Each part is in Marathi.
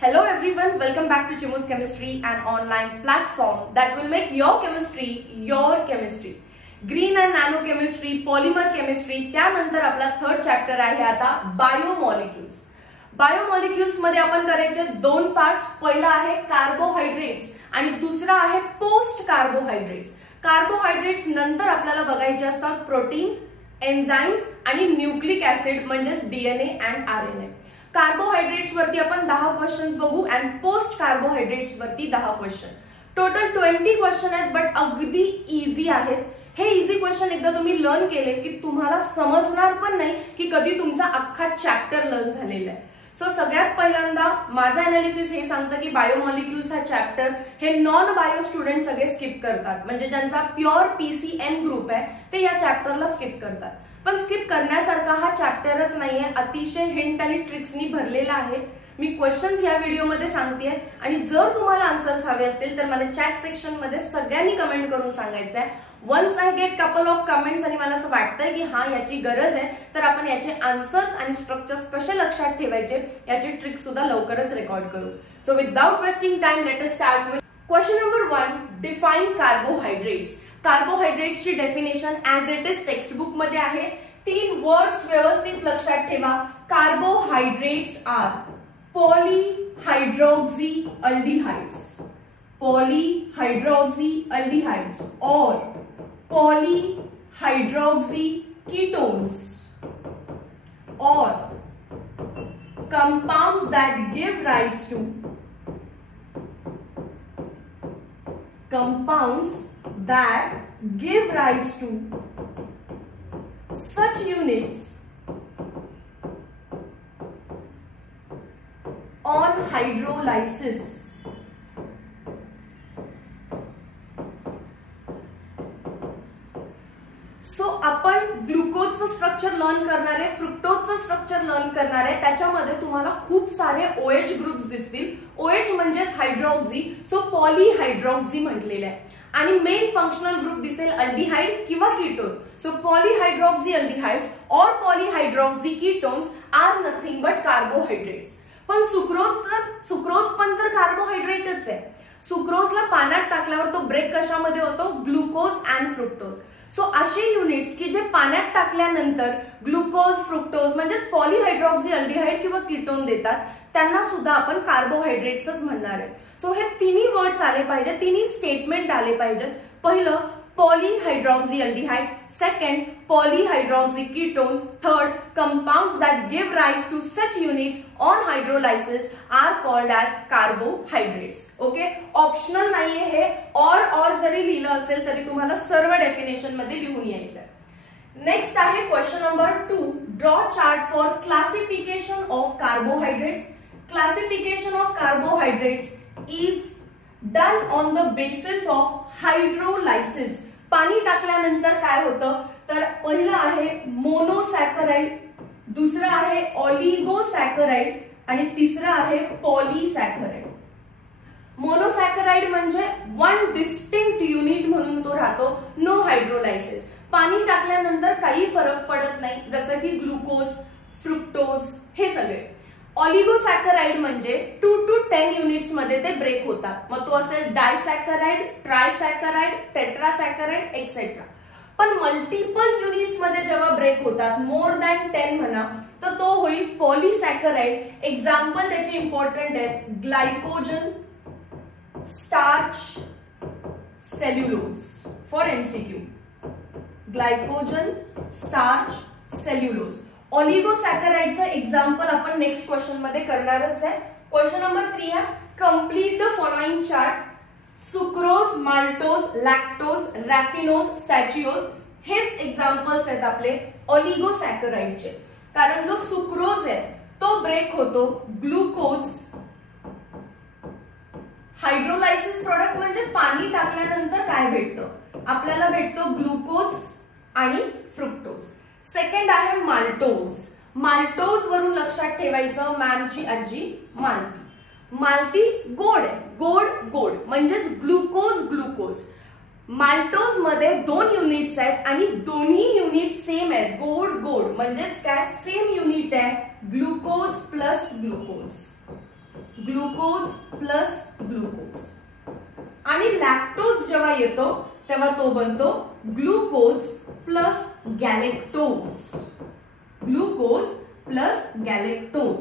Hello everyone, welcome back to Chimu's Chemistry, an online platform that will make your chemistry your chemistry. Green and nano chemistry, polymer chemistry, त्यानंतर आपला थर्ड चॅप्टर आहे आता बायोमॉलिक्युल्स. बायोमॉलिक्युल्स मध्ये आपण करायचे दोन पार्ट्स. पहिला आहे कार्बोहायड्रेट्स आणि दुसरा आहे पोस्ट कार्बोहायड्रेट्स. कार्बोहायड्रेट्स नंतर आपल्याला बघायचे असतात प्रोटीन्स, एन्झाइम्स आणि न्यूक्लिक ऍसिड म्हणजेच डीएनए अँड आरएनए. कार्बोहायड्रेट्स वरती आपण 10 क्वेश्चन्स बघू अँड पोस्ट कार्बोहायड्रेट्स वरती 10 क्वेश्चन. टोटल 20 क्वेश्चन आहेत बट अगदी इझी आहेत. हे इझी क्वेश्चन एकदा तुम्ही लर्न केले की तुम्हाला समजणार पण नाही की कधी तुमचा अख्खा चॅप्टर लर्न झालेला आहे. सो सगळ्यात पहिल्यांदा माझं अनालिसिस हे सांगतं की बायोमॉलिक्युल्स हा चॅप्टर हे नॉन बायो स्टुडंट सगळे स्किप करतात. म्हणजे ज्यांचा प्युअर पीसीएम ग्रुप आहे ते या चॅप्टरला स्किप करतात. पण स्किप करण्यासारखा हा चॅप्टरच नाहीये, अतिशय हिंट आणि ट्रिक्सनी भरलेला आहे. मी क्वेश्चन्स या व्हिडिओमध्ये सांगतेय आणि जर तुम्हाला आन्सर्स हवे असतील तर मला चॅट सेक्शन मध्ये सगळ्यांनी कमेंट करून सांगायचं आहे. Once I get couple of comments आणि मला असं वाटतंय की हा याची गरज आहे तर आपण याचे आन्सर्स आणि स्ट्रक्चर्स कसे लक्षात ठेवायचे याची ट्रिक सुद्धा लवकरच रेकॉर्ड करू. So without wasting time let us start with question number 1. Define carbohydrates. कार्बोहायड्रेट्सची definition as it is textbook मध्ये आहे. 3 वर्ड्स व्यवस्थित लक्षात ठेवा. Carbohydrates are polyhydroxyaldehydes, polyhydroxyaldehydes or polyhydroxyketones or compounds that give rise to such units on hydrolysis. So आपण ग्लुकोजचं स्ट्रक्चर लर्न करणार आहे, फ्रुक्टोजचं स्ट्रक्चर लर्न करणार आहे. त्याच्यामध्ये तुम्हाला खूप सारे OH ग्रुप्स दिसतील. OH म्हणजेच हायड्रॉक्झी, सो पॉलीहायड्रॉक्झी म्हटलेलं आहे. आणि मेन फंक्शनल ग्रुप दिसेल अल्डिहाइड किंवा कीटोन. सो पॉलीहायड्रॉक्झी अल्डिहाइड्स और polyhydroxy ketones are nothing but carbohydrates. पण सुक्रोज पण तर कार्बोहायड्रेटच आहे. सुक्रोजला पाण्यात टाकल्यावर तो ब्रेक कशामध्ये होतो? Glucose and fructose. सो असे युनिट्स की जे पाण्यात टाकल्यानंतर ग्लुकोज, फ्रुक्टोज म्हणजेच पॉलीहायड्रॉक्झी अल्डिहाइड किंवा कीटोन देतात त्यांना सुद्धा आपण कार्बोहायड्रेट्सच म्हणणार आहे. सो हे तिन्ही वर्ड्स आले पाहिजे, तिन्ही स्टेटमेंट आले पाहिजेत. पहिलं polyhydroxy aldehyde, second polyhydroxy ketone, third compounds that give rise to such units on hydrolysis are called as carbohydrates. Okay, optional नाहीये हे. और जरी लिहिलं असेल तरी तुम्हाला सर्व डेफिनेशन मध्ये लिहून यायचं आहे. नेक्स्ट आहे question number 2. Draw chart for classification of carbohydrates. Classification of carbohydrates is done on the basis of hydrolysis. पाणी टाकल्यानंतर काय होतं तर पहिलं आहे मोनोसॅकराइड, दुसरं आहे ऑलिगोसॅकराइड आणि तिसरं आहे पॉलीसॅकराइड. मोनोसॅकराइड म्हणजे वन डिस्टिंक्ट युनिट म्हणून तो राहतो, नो हायड्रोलायसिस. पाणी टाकल्यानंतर काही फरक पडत नाही, जसं की ग्लुकोज, फ्रुक्टोज हे सगळे. ऑलिगोसॅकराइड म्हणजे 2 to 10 युनिट्स मध्ये ते ब्रेक होतात. मग तो असेल डायसॅकराइड, ट्रायसॅकराइड, टेट्रासॅकराइड एक्सेट्रा. पण मल्टिपल युनिट्स मध्ये जेव्हा ब्रेक होतात, मोर दॅन 10 म्हणा, तर तो होईल पॉलीसॅकराइड. एक्झाम्पल त्याचे इम्पॉर्टंट आहे glycogen, starch, cellulose. For MCQ glycogen, starch, cellulose. ऑलिगोसॅकराइडचं एक्झाम्पल आपण नेक्स्ट क्वेश्चन मध्ये करणारच आहे. क्वेश्चन नंबर 3 आहे complete the following chart. Sucrose, maltose, lactose, raffinose, stachyose हेच एक्झाम्पल्स आहेत आपले ऑलिगोसॅकराइडचे. कारण जो सुक्रोज आहे तो ब्रेक होतो ग्लुकोज, हायड्रोलायसिस प्रोडक्ट म्हणजे पाणी टाकल्यानंतर काय भेटतं आपल्याला? भेटतो ग्लुकोज आणि फ्रुक्टोज. सेकंड आहे माल्टोज. माल्टोज वरून लक्षात ठेवायचं मॅमची आजी मालती. मालती गोड आहे, गोड म्हणजेच ग्लुकोज. माल्टोज मध्ये 2 युनिट्स आहेत आणि दोन्ही युनिट सेम आहेत, गोड म्हणजेच काय सेम युनिट आहे, glucose plus glucose. Glucose plus glucose. आणि लॅक्टोज जेव्हा येतो तेव्हा तो बनतो glucose plus galactose. Glucose plus galactose.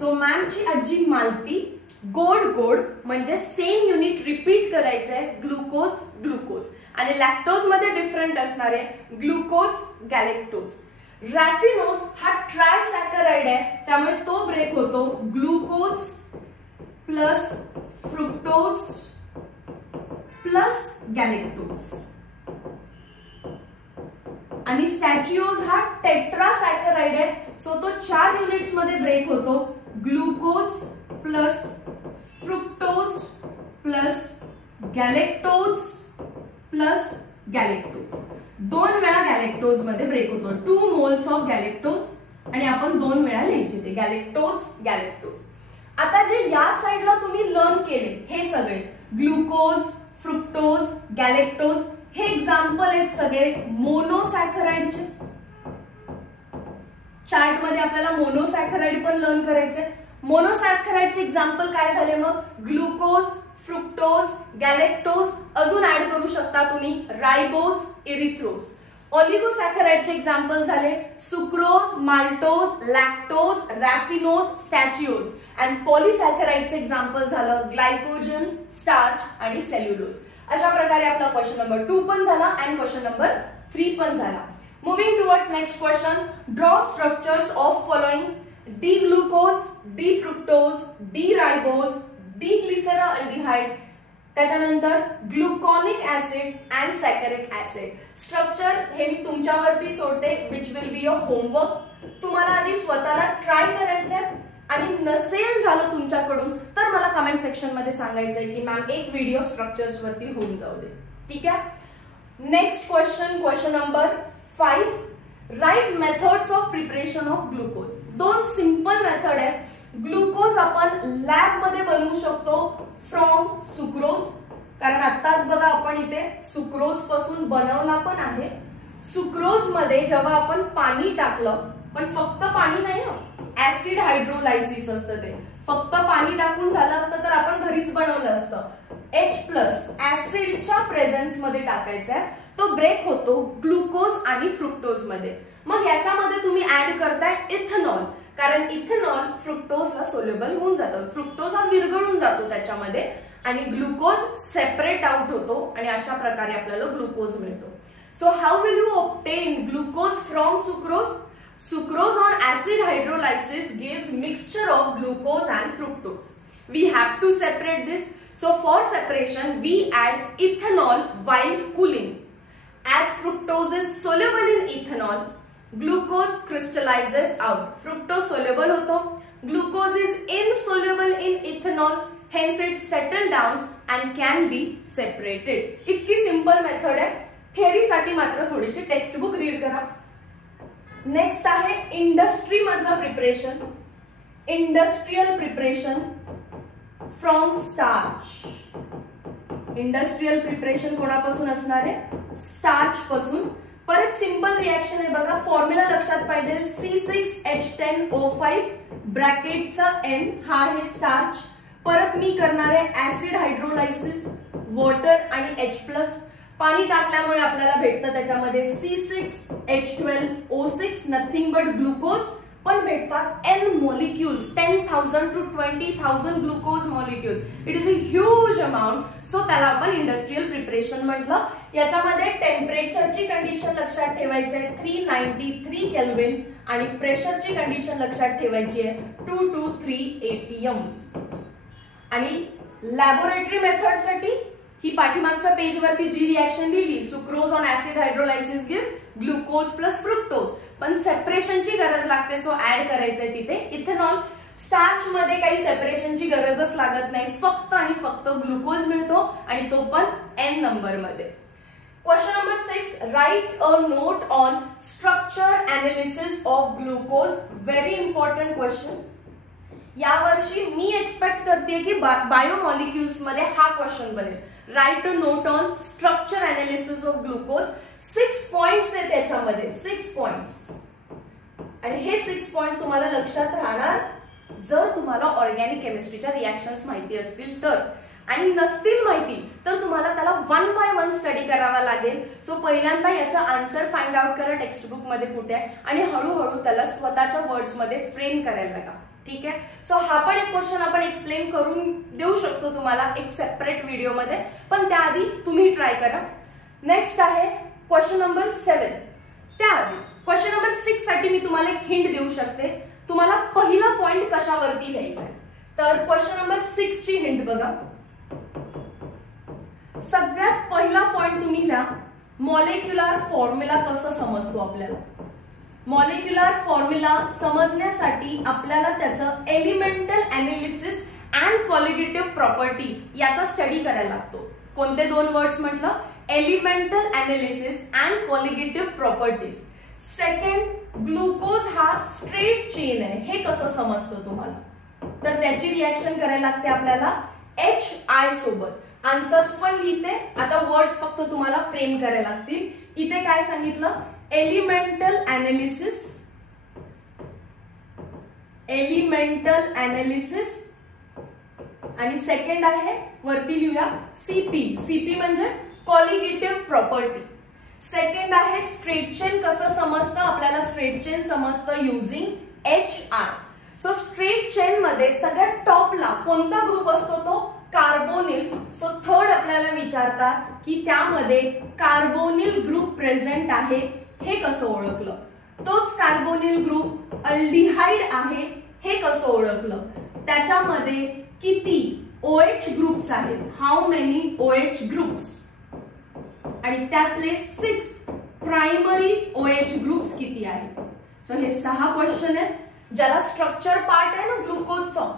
So मॅमची आजी मालती गोड गोड म्हणजे सेम युनिट रिपीट करायचंय ग्लुकोज ग्लुकोज. आणि लॅक्टोज मध्ये डिफरंट असणार आहे ग्लुकोज गॅलेक्टोज. रॅफिनोज हा ट्रायसॅकराइड आहे त्यामुळे तो ब्रेक होतो ग्लुकोज प्लस फ्रुक्टोज प्लस गॅलेक्टोज. आणि स्टॅचिओज हा टेट्रासॅकराइड आहे सो तो 4 युनिट्स मध्ये ब्रेक होतो glucose plus fructose plus galactose plus galactose. 2 वेळा गॅलेक्टोज मध्ये ब्रेक होतो. 2 मोल्स ऑफ गॅलेक्टोज आणि आपण 2 वेळा लिहायचे ते गॅलेक्टोज गॅलेक्टोज. आता जे या साइडला तुम्ही लर्न केले हे सगळे ग्लुकोज फ्रुक्टोज गॅलेक्टोज हे एक्झाम्पल आहेत सगळे मोनोसॅकराइडचे. चार्ट मध्ये आपल्याला मोनोसॅकराइड पण लर्न करायचे. मोनोसॅकराइडचे एक्झाम्पल काय झाले मग ग्लुकोज फ्रुक्टोज गॅलेक्टोज. अजून ऍड करू शकता तुम्ही रायबोज इरिथ्रोज. ऑलिगोसॅकराइडचे एक्झाम्पल झाले sucrose maltose lactose raffinose stachyose. And पॉलिसॅकराइडचे एक्झाम्पल झालं ग्लायकोजन स्टार्च आणि सेल्युलोज. अशा प्रकारे आपला क्वेश्चन नंबर 2 पण झाला अँड क्वेश्चन नंबर 3 पण झाला. Moving towards next question, draw structures of following: D-glucose, D-fructose, D-ribose, D-glyceraldehyde. त्याच्यानंतर ग्लुकॉनिक ऍसिड अँड सॅकरिक ऍसिड. स्ट्रक्चर हे मी तुमच्यावरती सोडते which will be a homework. तुम्हाला आधी स्वतःला ट्राय करायचंय आणि नसेल झालं तुमच्याकडून तर मला कमेंट सेक्शन मध्ये सांगायचंय की मॅम एक व्हिडिओ स्ट्रक्चर्स वरती होऊन जाऊ दे. ठीक आहे. Next question, question number 5. Write methods of preparation of glucose. 2 simple method आहेत. ग्लुकोज आपण लॅब मध्ये बनवू शकतो फ्रॉम सुक्रोज, कारण आताच बघा आपण इथे सुक्रोज पासून बनवला पण आहे. सुक्रोज मध्ये जेव्हा आपण पाणी टाकलं, पण फक्त पाणी नाही, ऍसिड हायड्रोलायसिस असतं ते. फक्त पाणी टाकून झालं असतं तर आपण घरीच बनवलं असतं. H+ ऍसिडच्या प्रेझेन्स मध्ये टाकायचा आहे. तो ब्रेक होतो ग्लुकोज आणि फ्रुक्टोज मध्ये. मग याच्यामध्ये तुम्ही ऍड करताय इथेनॉल, कारण इथेनॉल फ्रुक्टोजला सोल्युबल होऊन जातं. फ्रुक्टोज हा विरघळून जातो त्याच्यामध्ये आणि ग्लुकोज सेपरेट आउट होतो आणि अशा प्रकारे आपल्याला ग्लुकोज मिळतो. So how will you obtain glucose from sucrose? Sucrose on acid hydrolysis gives mixture of glucose and fructose. We have to separate this. So for separation, we add ethanol while cooling. As fructose is soluble in ethanol, glucose crystallizes out. Fructose soluble होतो, glucose is insoluble in ethanol, hence it settle down and can be separated. इतकी सिंपल मेथड आहे. थिअरी साठी मात्र थोडीशी टेक्स्ट बुक रीड करा. नेक्स्ट आहे इंडस्ट्री मधलं preparation. Industrial preparation from starch. Industrial preparation कोणापासून असणार आहे? स्टार्च पासून. परत सिंपल रिएक्शन आहे बघा. फॉर्म्युला लक्षात पाहिजे. C6H10O5 ब्रॅकेटचा N हा आहे स्टार्च. परत मी करणार आहे ऍसिड हायड्रोलायसिस, वॉटर आणि H+. पाणी टाकल्यामुळे आपल्याला भेटतं त्याच्यामध्ये C6H12O6 नथिंग बट ग्लुकोज. पण भेटतात N molecules, 10,000 to 20,000 glucose molecules. It is a huge amount. So त्याला आपण इंडस्ट्रियल प्रिपरेशन म्हटलं. याच्यामध्ये टेम्परेचरची कंडिशन लक्षात ठेवायची आहे 393 केल्विन आणि प्रेशरची कंडिशन लक्षात ठेवायची आहे 223 ATM. आणि लॅबोरेटरी मेथड साठी ही पाठीमागच्या पेज वरती जी रिएक्शन लिहिली, sucrose on acid hydrolysis give glucose plus fructose, पण सेपरेशनची गरज लागते. सो ऍड करायचंय तिथे इथेनॉल. स्टार्च मध्ये काही सेपरेशनची गरजच लागत नाही, फक्त आणि फक्त ग्लुकोज मिळतो आणि तो पण N नंबर मध्ये. Question number 6. Write a note on structure analysis of glucose. Very important question. यावर्षी मी एक्सपेक्ट करते की बायोमॉलिक्युल्स मध्ये हा क्वेश्चन बनेल. Right a note on structure analysis of glucose. 6 points आहेत त्याच्यामध्ये, 6 पॉइंट्स. आणि हे 6 पॉइंट्स तुम्हाला लक्षात राहणार जर तुम्हाला ऑर्गॅनिक केमिस्ट्रीच्या रिॲक्शन्स माहिती असतील तर, आणि नसतील माहिती तर तुम्हाला त्याला 1 by 1 स्टडी करावा लागेल. सो पहिल्यांदा याचा आन्सर फाइंड आउट करा टेक्स्टबुक मध्ये कुठे आहे आणि हळूहळू त्याला स्वतःच्या वर्ड्स मध्ये फ्रेम करायला लागा. ठीक आहे. सो हा पण एक क्वेश्चन आपण एक्सप्लेन करून देऊ शकतो तुम्हाला एक सेपरेट व्हिडिओ मध्ये, पण त्याआधी तुम्ही ट्राय करा. नेक्स्ट आहे क्वेश्चन नंबर 7. त्याआधी क्वेश्चन नंबर 6 साठी मी तुम्हाला एक हिंट देऊ शकते. तुम्हाला पहिला पॉइंट कशावरती लिहायचा आहे, तर क्वेश्चन नंबर 6 ची हिंट बघा. सगळ्यात पहिला पॉइंट तुम्ही लिहा, मॉलिक्युलर फॉर्म्युला कसं समजतो आपल्याला. मॉलिक्युलर फॉर्म्युला समजण्यासाठी आपल्याला त्याचं elemental analysis and colligative properties याचा स्टडी करायला लागतो. कोणते 2 वर्ड्स म्हटलं, elemental analysis and colligative properties. Second, glucose हा स्ट्रेट चेन आहे, हे कसं समजतं तुम्हाला, तर त्याची रिॲक्शन करायला लागते आपल्याला HI सोबत. आन्सर्स पण लिहिते, आता वर्ड्स फक्त तुम्हाला फ्रेम करायला लागतील. इथे काय सांगितलं, एलिमेंटल अनालिसिस, एलिमेंटल अनालिसिस, आणि सेकंड आहे वरती लिहूया CP. CP म्हणजे कॉलिगेटिव्ह प्रॉपर्टी. सेकंड आहे स्ट्रेट चेन कसं समजतं आपल्याला, स्ट्रेट चेन समजतं using HI. So straight chain मध्ये सगळ्यात टॉपला कोणता ग्रुप असतो, तो कार्बोनिल. सो थर्ड आपल्याला विचारतात की त्यामध्ये कार्बोनिल ग्रुप प्रेझेंट आहे, हे कसं ओळखलं. तोच कार्बोनिल ग्रुप अल्डिहाइड आहे, हे कसं ओळखलं. त्याच्यामध्ये किती OH ग्रुप्स आहेत, हाऊ मेनी OH ग्रुप्स, आणि त्यातले 6 प्रायमरी OH ग्रुप्स किती आहेत. सो हे 6 क्वेश्चन आहेत. ज्याला स्ट्रक्चर पार्ट आहे ना ग्लुकोजचं,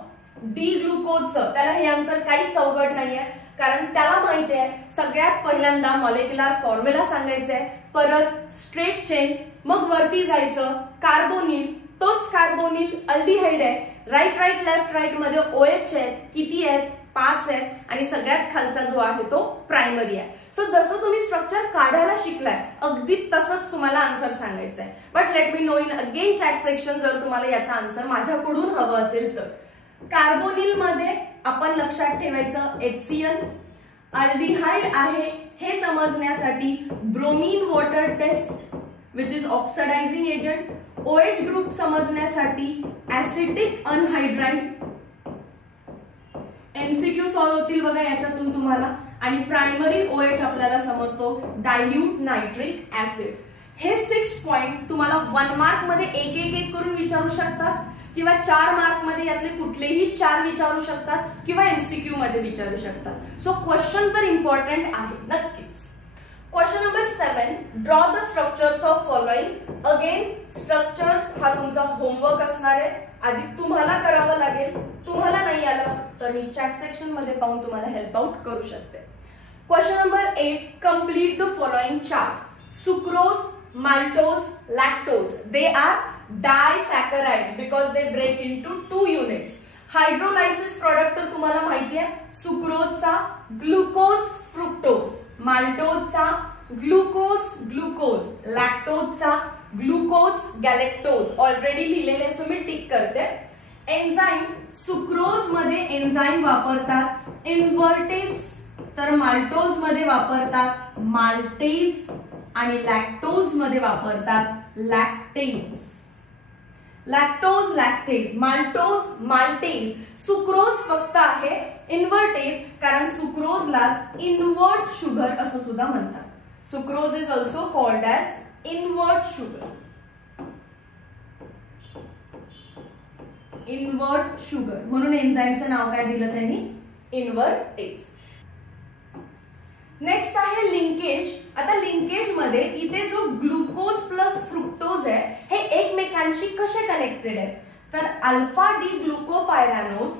डी ग्लुकोजचं, त्याला हे आन्सर काहीच अवघड नाहीये, कारण त्याला माहिती आहे सगळ्यात पहिल्यांदा मॉलिक्युलर फॉर्म्युला सांगायचा आहे, परत स्ट्रेट चेन, मग वरती जायचं कार्बोनिल, तोच कार्बोनिल अल्डिहाइड आहे, राईट राईट लेफ्ट राईट मध्ये OH आहेत, किती आहेत, 5 आहेत, आणि सगळ्यात खालचा जो आहे तो प्रायमरी आहे. सो जसं तुम्ही स्ट्रक्चर काढायला शिकलाय अगदी तसंच तुम्हाला आन्सर सांगायचं आहे. But let me know in again chat section जर तुम्हाला याचा आन्सर माझ्याकडून हवं असेल तर. कार्बोनिल मध्ये आपण लक्षात ठेवायचं HCl, अल्डिहाइड आहे हे समजण्यासाठी bromine water taste which is oxidizing agent. OH group समजण्यासाठी ऍसिटिक अनहायड्राइड. MCQ सॉल्व्ह होतील बघा याच्यातून तुम्हाला. आणि प्रायमरी OH आपल्याला समजतो डायल्यूट नायट्रिक ऍसिड. हे 6 पॉइंट तुम्हाला 1 मार्क मध्ये एक करून विचारू शकतात, किंवा 4 मार्क मध्ये यातले कुठलेही 4 विचारू शकतात, किंवा MCQ मध्ये विचारू शकतात. सो क्वेश्चन तर इम्पॉर्टंट आहे नक्कीच. Question number 7, draw the structures of following. Again structures हा तुमचा होमवर्क असणार आहे, आधी तुम्हाला करावं लागेल. तुम्हाला नाही आलं तर मी चॅट सेक्शन मध्ये पाहून तुम्हाला हेल्प आउट करू शकते. Question number 8, complete the following chart. Sucrose, maltose, lactose, they are disaccharides because they break into 2 units. Hydrolysis product तर तुम्हाला माहिती आहे, सुक्रोजचा ग्लुकोज फ्रुक्टोज, माल्टोजचा ग्लुकोज ग्लुकोज, लॅक्टोजचा ग्लुकोज गॅलेक्टोज. ऑलरेडी लिहिलेले सो मी टिक करते. एन्झाईम, सुक्रोज मध्ये एन्झाईम वापरतात इन्व्हर्टेज, तर माल्टोज मध्ये वापरतात माल्टेज, आणि लॅक्टोज मध्ये वापरतात lactase. Lactose lactase, maltose maltase. Sucrose फक्त आहे इन्व्हर्टेज, कारण सुक्रोजलाच इन्व्हर्ट शुगर असं सुद्धा म्हणतात. Sucrose is also called as invert sugar. Invert sugar म्हणून एन्झाईमचं नाव काय दिलं त्यांनी, इन्व्हर्टेज. नेक्स्ट आहे लिंकेज. आता लिंकेज मध्ये इथे जो ग्लुकोज प्लस फ्रुक्टोज आहे हे एकमेकांशी कसे कनेक्टेड आहेत, तर अल्फा डी ग्लुकोपायरॅनोज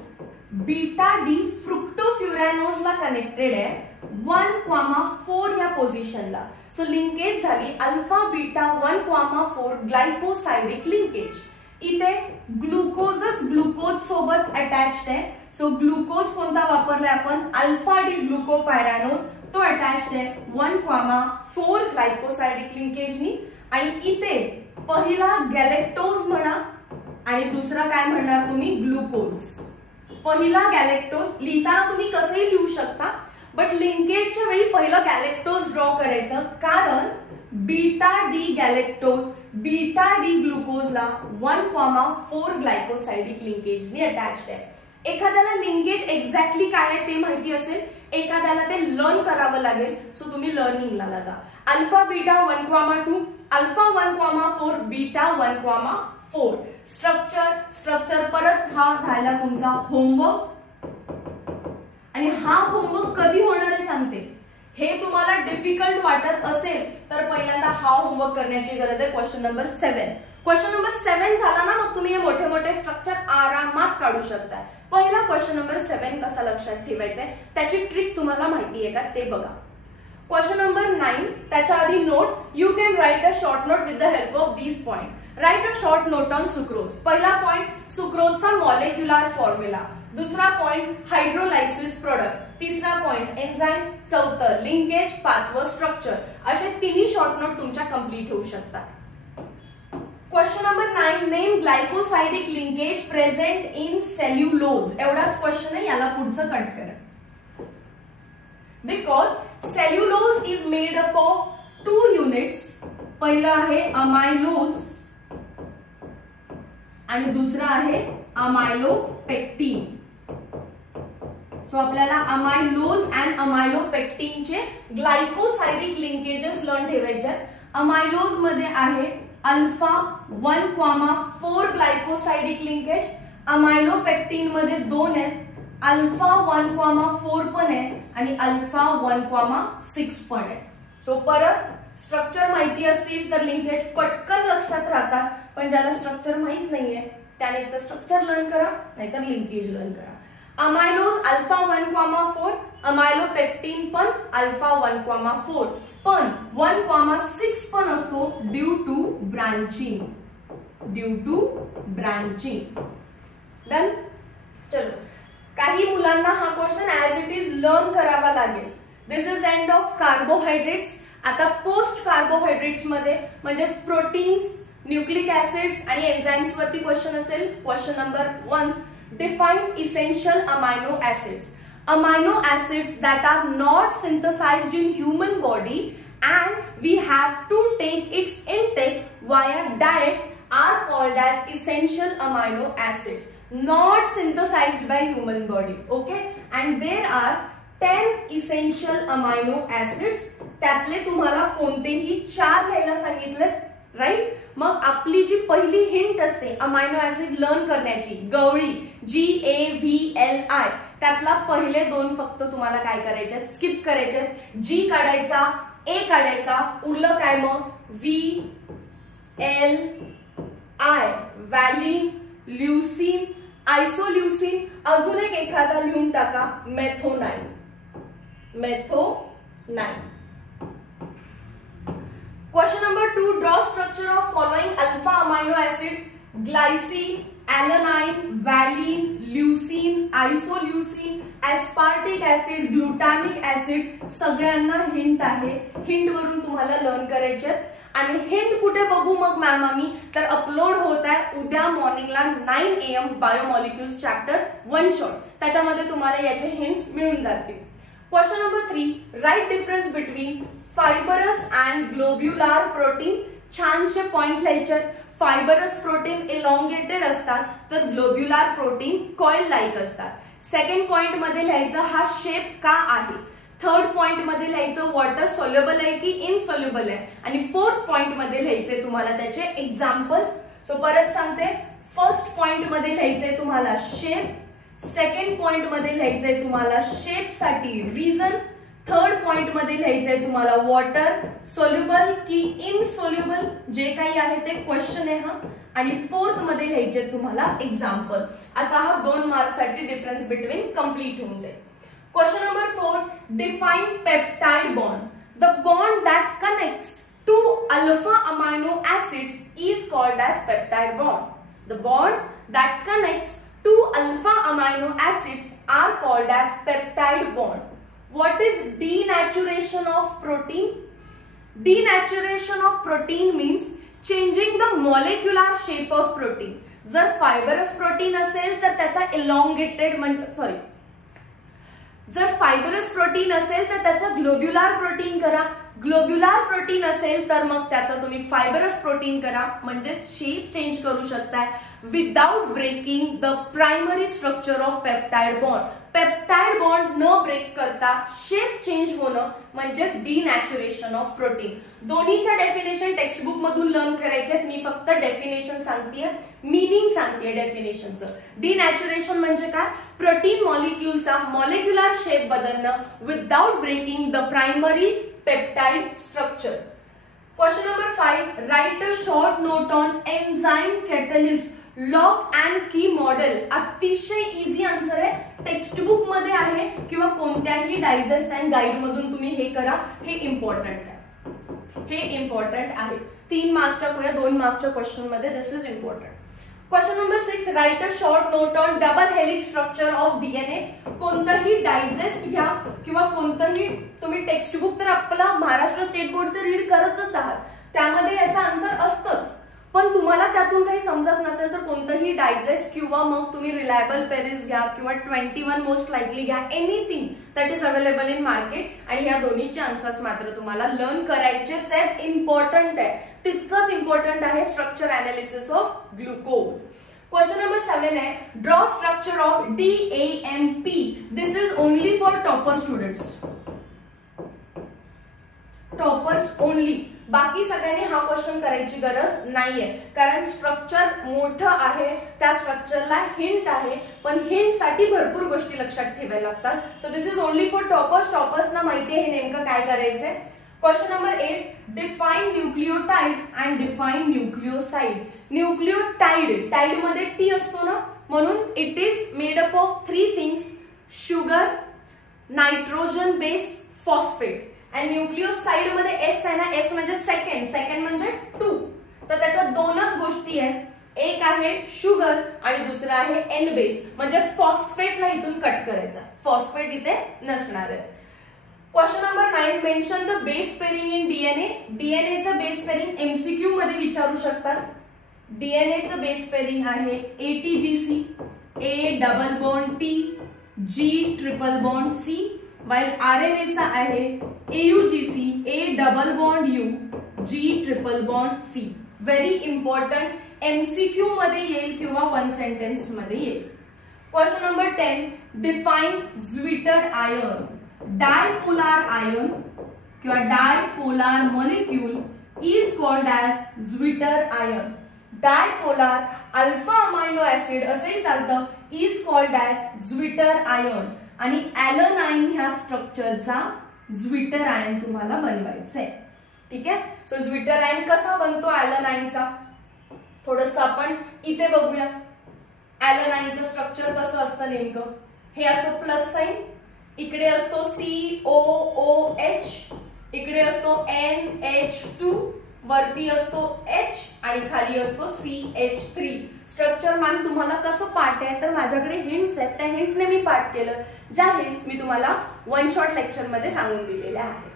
बीटा डी फ्रुक्टोफ्युरॅनोज ला कनेक्टेड आहे 1,4 या पोझिशनला. सो लिंकेज झाली अल्फा बीटा 1,4 ग्लायकोसायडिक लिंकेज. इथे ग्लुकोजच ग्लुकोज सोबत अटॅच्ड आहे. सो ग्लुकोज कोणता वापरलाय आपण, अल्फा डी ग्लुकोपायरॅनोज, तो अटॅच्ड आहे 1,4 ग्लायकोसायडिक लिंकेजनी. आणि इथे पहिला गॅलेक्टोज म्हणा, आणि दुसरा काय म्हणणार तुम्ही ग्लुकोज. पहिला गॅलेक्टोज लिहिताना तुम्ही कसंही लिहू शकता, बट लिंकेजच्या वेळी पहिलं गॅलेक्टोज ड्रॉ करायचं, कारण beta D galactose beta D ग्लुकोजला 1,4 ग्लायकोसायडिक लिंकेजनी अटॅच्ड आहे. एखाद्याला लिंकेज एक्झॅक्टली काय आहे ते माहिती असेल, एखाद्याला ते लर्न करावं लागेल, सो तुम्ही लर्निंगला लागा. Alpha beta 1,2 alpha 1,4 beta 1,4. Structure परत हा झाला तुमचा होमवर्क. आणि हा होमवर्क कधी होणार आहे सांगते. हे तुम्हाला डिफिकल्ट वाटत असेल तर पहिल्यांदा हा होमवर्क करण्याची गरज आहे. Question number 7. क्वेश्चन नंबर 7 झाला ना, मग तुम्ही हे मोठे मोठे स्ट्रक्चर आरामात काढू शकता. पहिला क्वेश्चन नंबर 7 कसा लक्षात ठेवायचा आहे त्याची ट्रिक तुम्हाला माहिती आहे का ते बघा. क्वेश्चन नंबर 9 त्याच्या आधी note, you can write a short note with the help of these point. Write a short note on sucrose. पहिला पॉइंट सुक्रोजचा मॉलिक्युलर फॉर्म्युला, दुसरा पॉइंट हायड्रोलायसिस प्रोडक्ट, तिसरा पॉइंट एन्झाइम, चौथं लिंकेज, पाचवं स्ट्रक्चर. असे तिन्ही शॉर्ट नोट तुमच्या कंप्लीट होऊ शकतात. Question number 9 name glycosidic linkage present in cellulose. एवढाच क्वेश्चन आहे, याला पुढचं कट करा. Because cellulose is made up of 2 units. पहिलं आहे अमायलोज आणि दुसरा आहे अमायलोपेक्टिन. सो आपल्याला अमायलोज अँड अमायलोपेक्टिनचे ग्लायकोसायडिक लिंकेजेस लर्न ठेवायचे. अमायलोज मध्ये आहे अल्फा 1,4 ग्लायकोसायडिक लिंकेज. अमायलोपेक्टिन मध्ये 2 आहेत, अल्फा 1,4 पण आहे आणि अल्फा 1,6 पण आहे. सो परत स्ट्रक्चर माहिती असतील तर लिंकेज पटकन लक्षात राहतात, पण ज्याला स्ट्रक्चर माहित नाहीये त्याने एक तर स्ट्रक्चर लर्न करा नाहीतर लिंकेज लर्न करा. अमायलोज अल्फा 1,4, अमायलोपेक्टिन पण अल्फा 1,4, पण 1,6 पण असतो ड्यू टू ब्रांचिंग. डन. चलो, काही मुलांना हा question as it is learn करावा लागेल. दिस इज एंड ऑफ कार्बोहायड्रेट्स. आता पोस्ट कार्बोहायड्रेट्स मध्ये म्हणजे प्रोटीन्स, न्यूक्लिक ऍसिड्स आणि एन्झाइम्स वरती क्वेश्चन असेल. Question number 1 define essential amino acids. Amino acids that are not synthesized in human body and we have to take its intake via diet are called as essential amino acids, not synthesized by human body. Okay, and there are 10 essential amino acids. त्यातले तुम्हाला कोणतेही 4 घ्यायला सांगितले, राईट. मग आपली जी पहिली हिंट असते अमायनो ऍसिड लर्न करण्याची, गवळी GAVLI, त्यातला पहिले 2 फक्त तुम्हाला काय करायचे, स्किप करायचे. G काढायचा, A काढायचा, उरलं काय मग VLI, व्हॅलिन, ल्युसीन, आयसोल्युसीन. अजून एक एखादा लिहून टाका, मेथोनाइन. Question number 2, draw structure of following alpha amino acid: glycine, alanine, valine, leucine, isoleucine, aspartic acid, glutamic acid. सगळ्यांना हिंट आहे, हिंट वरून तुम्हाला लर्न करायचे. आणि हिंट कुठे बघू मग मॅम आम्ही, तर अपलोड होत आहे उद्या मॉर्निंगला 9 AM बायोमॉलिक्युल्स चॅप्टर 1 शॉट. त्याच्यामध्ये तुम्हाला याचे हिंट्स मिळून जातील. Question number 3, write difference between fibrous and globular protein. छानसे पॉइंट लिहायचे. फायबरस प्रोटीन एलॉंगेटेड असतात तर ग्लोब्युलर प्रोटीन कॉइल लाईक असतात. सेकंड पॉइंट मध्ये लिहायचं हा शेप का आहे. थर्ड पॉइंट मध्ये लिहायचं वॉटर सोल्युबल आहे की इनसोल्युबल आहे. आणि फोर्थ पॉइंट मध्ये लिहायचे तुम्हाला त्याचे एक्झाम्पल्स. सो परत सांगते, फर्स्ट पॉइंट मध्ये लिहायचंय तुम्हाला शेप, सेकंड पॉइंट मध्ये लिहायचंय तुम्हाला शेप साठी रिझन, थर्ड पॉइंट मध्ये लिहायचंय तुम्हाला वॉटर सोल्युबल की इनसोल्युबल, जे काही आहे ते क्वेश्चन आहे हा. आणि फोर्थ मध्ये लिहायचे तुम्हाला एक्झाम्पल. असा हा 2 मार्क साठी डिफरन्स बिटवीन कंप्लीट होऊन जाईल. Question number 4, define peptide bond. The bond that connects 2 alpha amino acids is called as peptide bond. The bond that connects 2 alpha amino acids are called as peptide bond. What is denaturation of protein? Denaturation of protein means changing the molecular shape of protein. जर फायबरस प्रोटीन असेल तर त्याचा इलॉंगेटेड म्हणजे सॉरी जर फायबरस प्रोटीन असेल तर त्याचं ग्लोब्युलर प्रोटीन करा, ग्लोब्युलर प्रोटीन असेल तर मग त्याचं तुम्ही फायबरस प्रोटीन करा, म्हणजे शेप चेंज करू शकताय without breaking the primary structure of peptide bond. Peptide bond न ब्रेक करता शेप चेंज होणं म्हणजेच डिनॅच्युरेशन ऑफ प्रोटीन. दोन्हीच्या डेफिनेशन टेक्स्ट बुक मधून लर्न करायचे आहेत. मी फक्त डेफिनेशन सांगतेय, मीनिंग सांगतेय डेफिनेशनचं. डिनॅच्युरेशन म्हणजे काय? प्रोटीन मॉलिक्युलचा मॉलिक्युलर शेप बदलणं without breaking the primary peptide structure. Question number 5, write a short note on enzyme catalyst lock and key model. अतिशय इझी आन्सर आहे, टेक्स्ट बुक मध्ये आहे किंवा कोणत्याही डायजेस्ट अँड गाईड मधून तुम्ही हे करा. हे इम्पॉर्टंट आहे, हे इम्पॉर्टंट आहे. 3 मार्कच्या किंवा 2 मार्कच्या क्वेश्चन मध्ये this is important. Question number 6, write a short note on double helix structure of DNA. कोणतंही डायजेस्ट घ्या किंवा कोणतंही तुम्ही टेक्स्ट बुक तर आपला महाराष्ट्र स्टेट बोर्डचं रीड करतच आहात, त्यामध्ये याचा आन्सर असतंच. पण तुम्हाला त्यातून काही समजत नसेल तर कोणतंही डायजेस्ट किंवा मग तुम्ही रिलायबल पेरिस घ्या किंवा 21 मोस्ट लाईकली घ्या, anything that is available in market. आणि या दोन्हीचे आन्सर्स मात्र तुम्हाला लर्न करायचेच आहेत. इम्पॉर्टंट आहे, तितकंच इम्पॉर्टंट आहे structure analysis of glucose. Question number 7 आहे, draw structure of DAMP. This is only for topper students, toppers only. बाकी सगळ्यांनी हा क्वेश्चन करायची गरज नाहीये, कारण स्ट्रक्चर मोठं आहे, त्या स्ट्रक्चरला हिंट आहे, पण हिंट साठी भरपूर गोष्टी लक्षात ठेवायला लागतात. So this is only for toppers. टॉपर्सना माहिती आहे हे नेमकं काय करायचंय. Question number 8, define nucleotide and define nucleoside. Nucleotide, tide मध्ये टी असतो ना, म्हणून it is made up of 3 things, sugar, nitrogen base, phosphate. आणि न्यूक्लियोसाइड मध्ये एस आहे ना, एस म्हणजे सेकंड, सेकंड म्हणजे 2. तर त्याच्या 2च गोष्टी आहेत, एक आहे शुगर आणि दुसरा आहे एन बेस, म्हणजे फॉस्फेटला इथून कट करायचा, फॉस्फेट इथे नसणार आहे. Question number 9, mention the base pairing in DNA. डीएनएचं बेस पेरिंग एमसीक्यू मध्ये विचारू शकतात. डीएनएचं बेस पेरिंग आहे ATGC, A double bond T, G triple bond C, while RNA आहे AUGC, A double bond U, G triple bond C. Very important, MCQ मध्ये येईल किंवा 1 सेंटेन्स मध्ये येईल. Question number 10, define zwitterion. Dipolar ion किंवा dipolar molecule is called as zwitter ion. Dipolar alpha amino acid असेही चालतं, is called as zwitter ion. आणि ॲलनाइन ह्या स्ट्रक्चरचा ज्विटर आयन तुम्हाला बनवायचा आहे. ठीक आहे. सो ज्विटर आयन कसा बनतो ॲलनाइनचा, थोडस आपण इथे बघूया. ॲलनाइनचं स्ट्रक्चर कसं असतं नेमकं. हे असं प्लस साइन, इकडे असतो COOH, इकडे असतो NH2, वरती असतो H आणि खाली असतो CH3. स्ट्रक्चर मॅम तुम्हाला कसं पाठ आहे, तर माझ्याकडे हिंट्स आहेत, त्या हिंटने मी पाठ केलं. ज्या हिंट्स मी तुम्हाला 1 शॉट लेक्चर मध्ये सांगून दिलेल्या आहेत.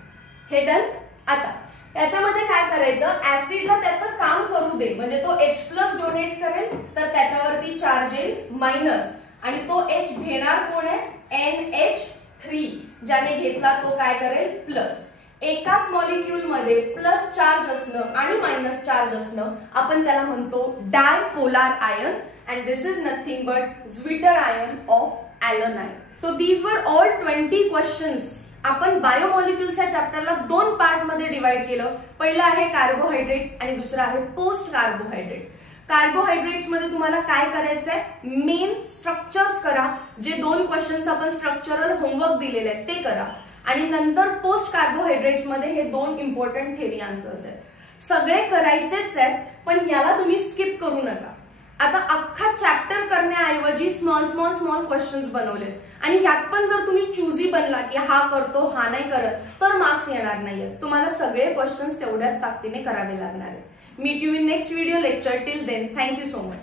हे डन. आता याच्यामध्ये काय करायचं, ऍसिडला त्याचं काम करू दे, म्हणजे तो H+ डोनेट करेल तर त्याच्यावरती चार्ज येईल मायनस, आणि तो H घेणार कोण आहे, NH3. ज्याने घेतला तो काय करेल, प्लस. एकाच मॉलिक्यूल मध्ये प्लस चार्ज असणं आणि मायनस चार्ज असणं आपण त्याला म्हणतो dipolar ion. And this is nothing but zwitterion of alanine. So these were all 20 questions. आपण बायोमॉलिक्युल्स या चॅप्टरला 2 पार्ट मध्ये डिवाइड केलं. पहिलं आहे कार्बोहायड्रेट्स आणि दुसरं आहे पोस्ट कार्बोहायड्रेट्स. कार्बोहायड्रेट्स मध्ये तुम्हाला काय करायचंय, मेन स्ट्रक्चर्स करा. जे 2 क्वेश्चन्स आपण स्ट्रक्चरल होमवर्क दिलेले आहेत ते करा. आणि नंतर पोस्ट कार्बोहायड्रेट्स मध्ये हे 2 इम्पॉर्टंट थेरी आन्सर्स आहेत. सगळे करायचेच आहेत, पण याला तुम्ही स्किप करू नका. आता अख्खा चॅप्टर करण्याऐवजी स्मॉल स्मॉल स्मॉल क्वेश्चन्स बनवले, आणि ह्यात पण जर तुम्ही चूजी बनला की हा करतो हा नाही करत, तर मार्क्स येणार नाहीये. तुम्हाला सगळे क्वेश्चन्स तेवढ्याच ताकदीने करावे लागणार आहेत. Meet you in next video lecture. Till then, thank you so much.